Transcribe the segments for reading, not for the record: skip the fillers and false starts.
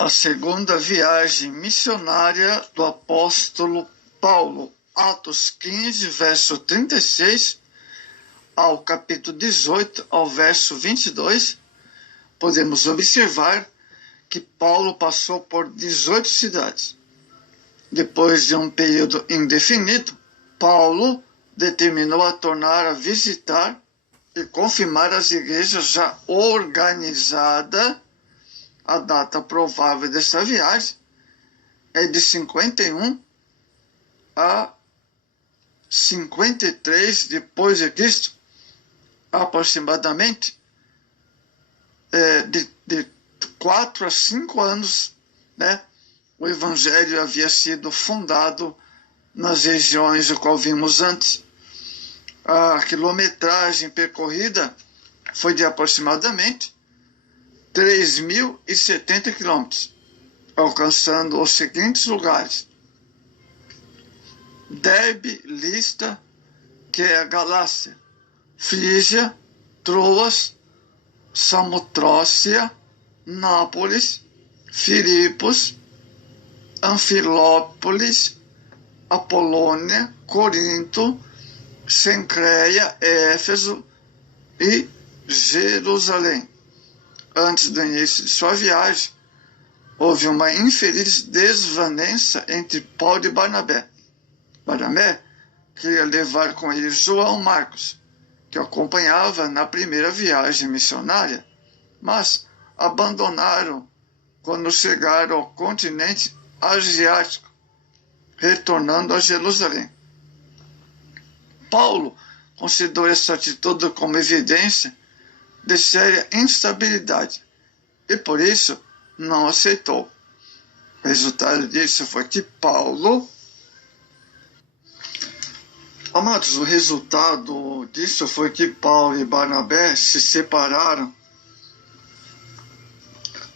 A segunda viagem missionária do apóstolo Paulo, Atos 15, verso 36, ao capítulo 18, ao verso 22, podemos observar que Paulo passou por 18 cidades. Depois de um período indefinido, Paulo determinou a visitar e confirmar as igrejas já organizadas. A data provável dessa viagem é de 51 a 53 depois de Cristo, aproximadamente de 4 a 5 anos, né? O evangelho havia sido fundado nas regiões do qual vimos antes. A quilometragem percorrida foi de aproximadamente 3.070 quilômetros, alcançando os seguintes lugares: Derbe, Listra, que é a Galácia, Frígia, Troas, Samotrócia, Nápoles, Filipos, Anfilópolis, Apolônia, Corinto, Cencreia, Éfeso e Jerusalém. Antes do início de sua viagem, houve uma infeliz desavença entre Paulo e Barnabé. Barnabé queria levar com ele João Marcos, que o acompanhava na primeira viagem missionária, mas abandonaram quando chegaram ao continente asiático, retornando a Jerusalém. Paulo considerou essa atitude como evidência de séria instabilidade e por isso não aceitou. O resultado disso foi que Amados, o resultado disso foi que Paulo e Barnabé se separaram.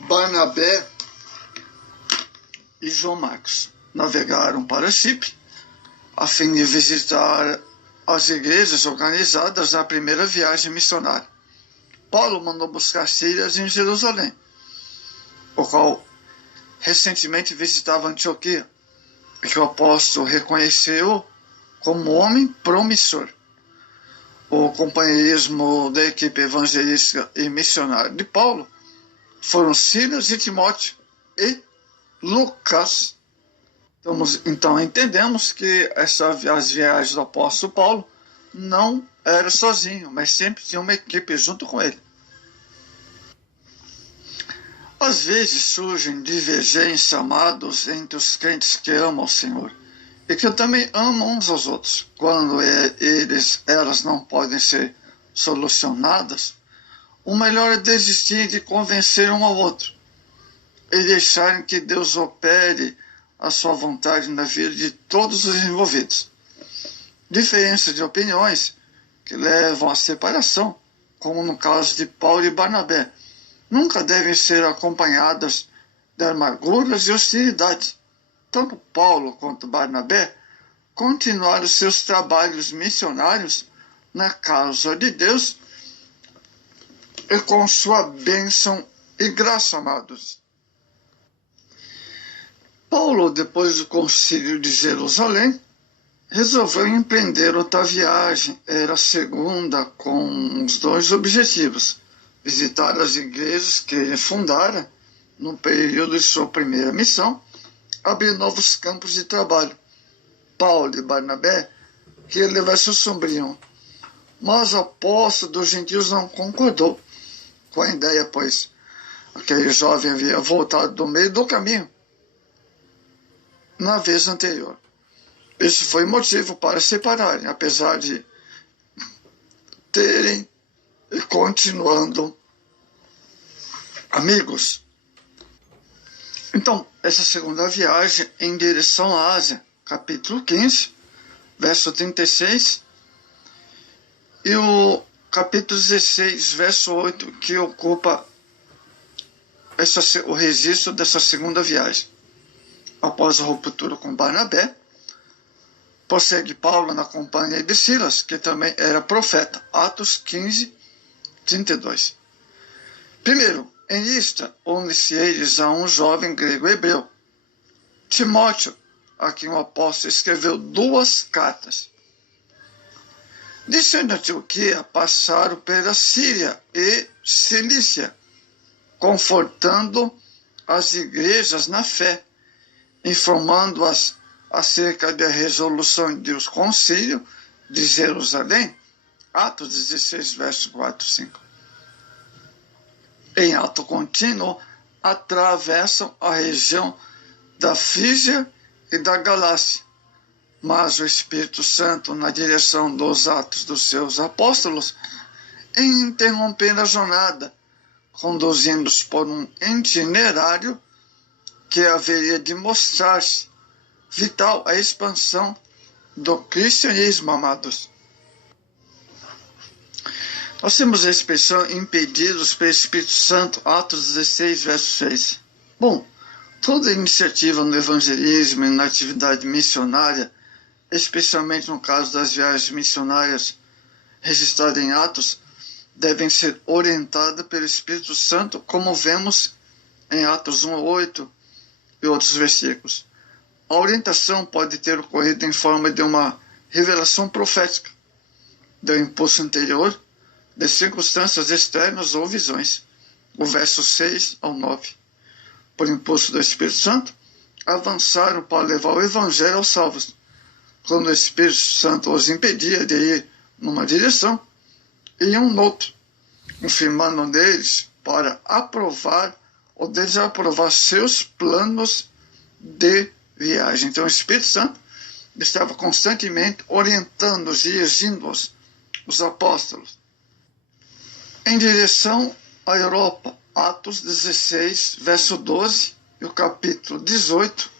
Barnabé e João Marcos navegaram para Chipre a fim de visitar as igrejas organizadas na primeira viagem missionária. Paulo mandou buscar Silas em Jerusalém, o qual recentemente visitava Antioquia, e que o apóstolo reconheceu como homem promissor. O companheirismo da equipe evangelística e missionária de Paulo foram Silas e Timóteo e Lucas. Então entendemos que as viagens do apóstolo Paulo não era sozinho, mas sempre tinha uma equipe junto com ele. Às vezes surgem divergências, amados, entre os crentes que amam o Senhor e que também amam uns aos outros. Quando elas não podem ser solucionadas, o melhor é desistir de convencer um ao outro e deixarem que Deus opere a sua vontade na vida de todos os envolvidos. Diferenças de opiniões que levam à separação, como no caso de Paulo e Barnabé, nunca devem ser acompanhadas de amarguras e hostilidades. Tanto Paulo quanto Barnabé continuaram seus trabalhos missionários na causa de Deus e com sua bênção e graça, amados. Paulo, depois do concílio de Jerusalém, resolveu empreender outra viagem. Era a segunda, com os dois objetivos: visitar as igrejas que ele fundara no período de sua primeira missão, abrir novos campos de trabalho. Paulo e Barnabé queriam levar seu sobrinho, mas o apóstolo dos gentios não concordou com a ideia, pois aquele jovem havia voltado do meio do caminho na vez anterior. Isso foi motivo para separarem, apesar de terem e continuando amigos. Então, essa segunda viagem em direção à Ásia, capítulo 15, verso 36, e o capítulo 16, verso 8, que ocupa o registro dessa segunda viagem. Após a ruptura com Barnabé, prossegue Paulo na companhia de Silas, que também era profeta. Atos 15, 32. Primeiro, Em Listra, une-se eles a um jovem grego hebreu, Timóteo, a quem o apóstolo escreveu 2 cartas. Descendo a Antioquia, passaram pela Síria e Cilícia, confortando as igrejas na fé, informando-as acerca da resolução do concílio de Jerusalém, Atos 16, versos 4 e 5. Em ato contínuo, atravessam a região da Frígia e da Galácia, mas o Espírito Santo, na direção dos atos dos seus apóstolos, interrompendo a jornada, conduzindo-os por um itinerário que haveria de mostrar-se vital à expansão do cristianismo, amados. Nós temos a expressão impedidos pelo Espírito Santo, Atos 16, verso 6. Bom, toda iniciativa no evangelismo e na atividade missionária, especialmente no caso das viagens missionárias registradas em Atos, devem ser orientadas pelo Espírito Santo, como vemos em Atos 1:8 e outros versículos. A orientação pode ter ocorrido em forma de uma revelação profética, do impulso interior, de circunstâncias externas ou visões. O verso 6 ao 9. Por impulso do Espírito Santo, avançaram para levar o Evangelho aos salvos, quando o Espírito Santo os impedia de ir numa direção, iam noutra, confirmando neles para aprovar ou desaprovar seus planos de viagem. Então o Espírito Santo estava constantemente orientando-os e dirigindo-os, os apóstolos, em direção à Europa. Atos 16, verso 12, e o capítulo 18,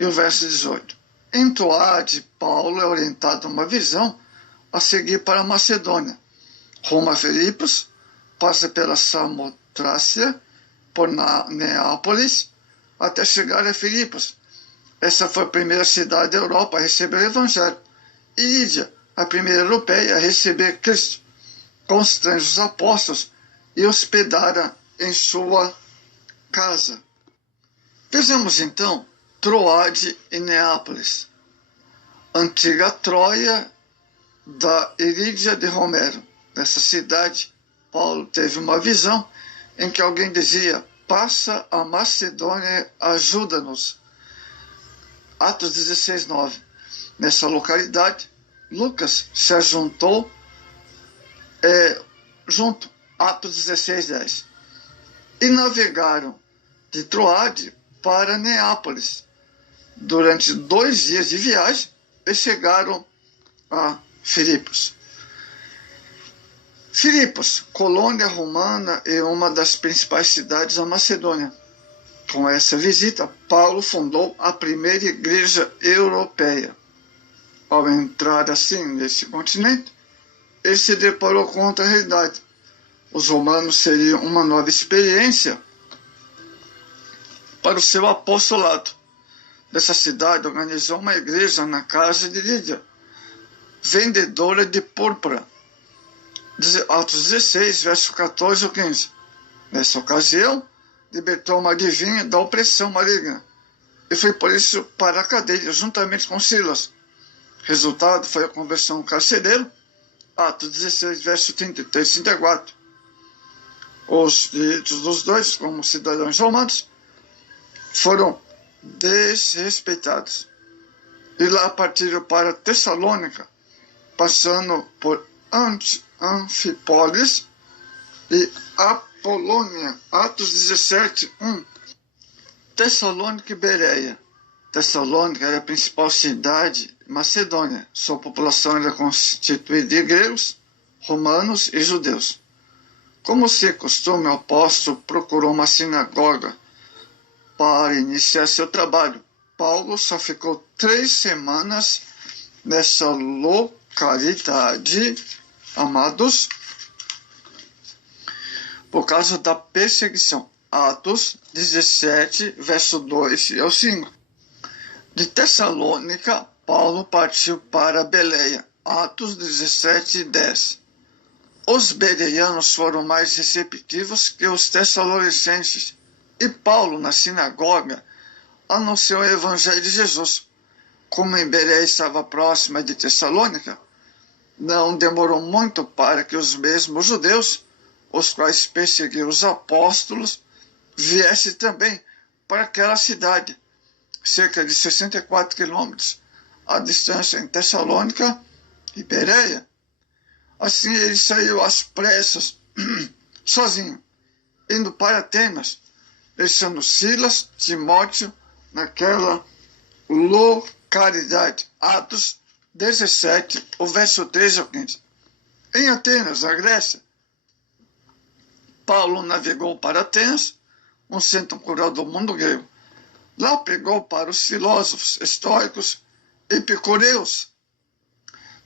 e o verso 18. Em Troade, Paulo é orientado a uma visão a seguir para a Macedônia, rumo a Filipos, passa pela Samotrácia, por Neápolis, até chegar a Filipos. Essa foi a primeira cidade da Europa a receber o Evangelho, e Lídia, a primeira europeia a receber Cristo. Constrange os apóstolos e hospedara em sua casa. Vejamos então Troade e Neápolis, antiga Troia da Irídia de Romero. Nessa cidade, Paulo teve uma visão em que alguém dizia: passa a Macedônia, ajuda-nos. Atos 16, 9. Nessa localidade, Lucas se ajuntou junto, Atos 16, 10. E navegaram de Troade para Neápolis durante 2 dias de viagem e chegaram a Filipos. Filipos, colônia romana e uma das principais cidades da Macedônia. Com essa visita, Paulo fundou a primeira igreja europeia. Ao entrar assim nesse continente, ele se deparou com outra realidade. Os romanos seriam uma nova experiência para o seu apostolado. Dessa cidade, organizou uma igreja na casa de Lídia, vendedora de púrpura. Atos 16, verso 14 ou 15. Nessa ocasião, libertou uma adivinha da opressão maligna e foi por isso para a cadeia, juntamente com Silas. Resultado foi a conversão do carcereiro, Atos 16, verso 33 e 34. Os direitos dos dois, como cidadãos romanos, foram desrespeitados. E lá partiram para Tessalônica, passando por Anfípolis e Apolônia. Atos 17, 1. Tessalônica e Bereia. Tessalônica era a principal cidade Macedônia. Sua população era constituída de gregos, romanos e judeus. Como se costume, o apóstolo procurou uma sinagoga para iniciar seu trabalho. Paulo só ficou 3 semanas nessa localidade, amados, por causa da perseguição. Atos 17, verso 2 ao 5. De Tessalônica, Paulo partiu para Bereia. Atos 17, 10. os bereanos foram mais receptivos que os tessalonicenses, e Paulo, na sinagoga, anunciou o evangelho de Jesus. Como em Bereia estava próxima de Tessalônica, não demorou muito para que os mesmos judeus, os quais perseguiram os apóstolos, viessem também para aquela cidade, cerca de 64 quilômetros, a distância em Tessalônica e Bereia. Assim ele saiu às pressas, sozinho, indo para Atenas, deixando Silas, Timóteo, naquela localidade. Atos 17, o verso 13 ao 15. Em Atenas, na Grécia, Paulo navegou para Atenas, um centro cultural do mundo grego. Lá pregou para os filósofos estoicos e epicureus,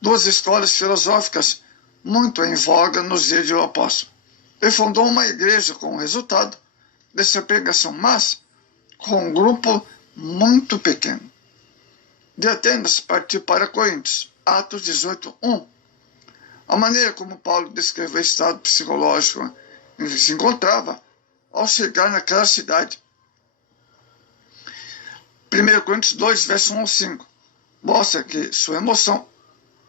duas escolas filosóficas muito em voga nos dias do apóstolo. E fundou uma igreja com o resultado dessa pregação, mas com um grupo muito pequeno. De Atenas partiu para Coríntios, Atos 18, 1. A maneira como Paulo descreveu o estado psicológico em que se encontrava ao chegar naquela cidade. 1 Coríntios 2, verso 1 ao 5, mostra que sua emoção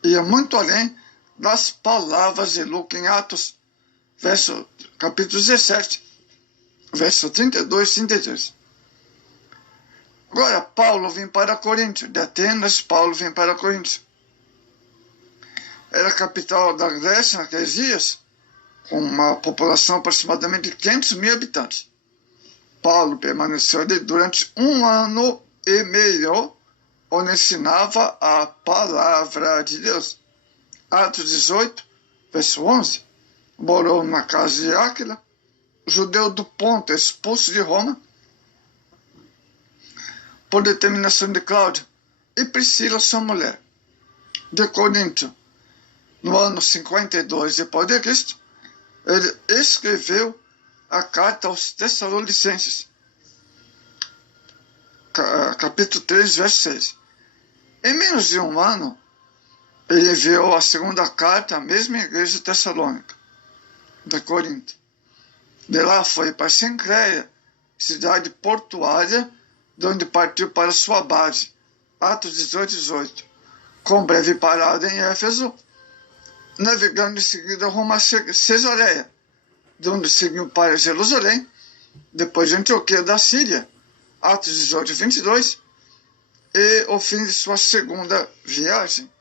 ia muito além das palavras de Lucas em Atos, capítulo 17, verso 32 e 33. Agora, Paulo vem para Coríntio. De Atenas, Paulo vem para Coríntio. Era a capital da Grécia naqueles dias, com uma população aproximadamente de 500 mil habitantes. Paulo permaneceu ali durante 1 ano e meio, onde ensinava a palavra de Deus. Atos 18, verso 11. Morou na casa de Áquila, judeu do Ponto, expulso de Roma, por determinação de Cláudio, e Priscila, sua mulher. De Coríntio, no ano 52 depois de Cristo, ele escreveu a carta aos Tessalonicenses, capítulo 3, verso 6. Em menos de 1 ano, ele enviou a segunda carta à mesma igreja tessalônica, de Corinto. De lá foi para Cencreia, cidade portuária, de onde partiu para sua base, Atos 18, 18, com breve parada em Éfeso, navegando em seguida rumo a Cesareia, de onde seguiu para Jerusalém, depois de Antioquia da Síria, Atos 18, 22, e o fim de sua segunda viagem.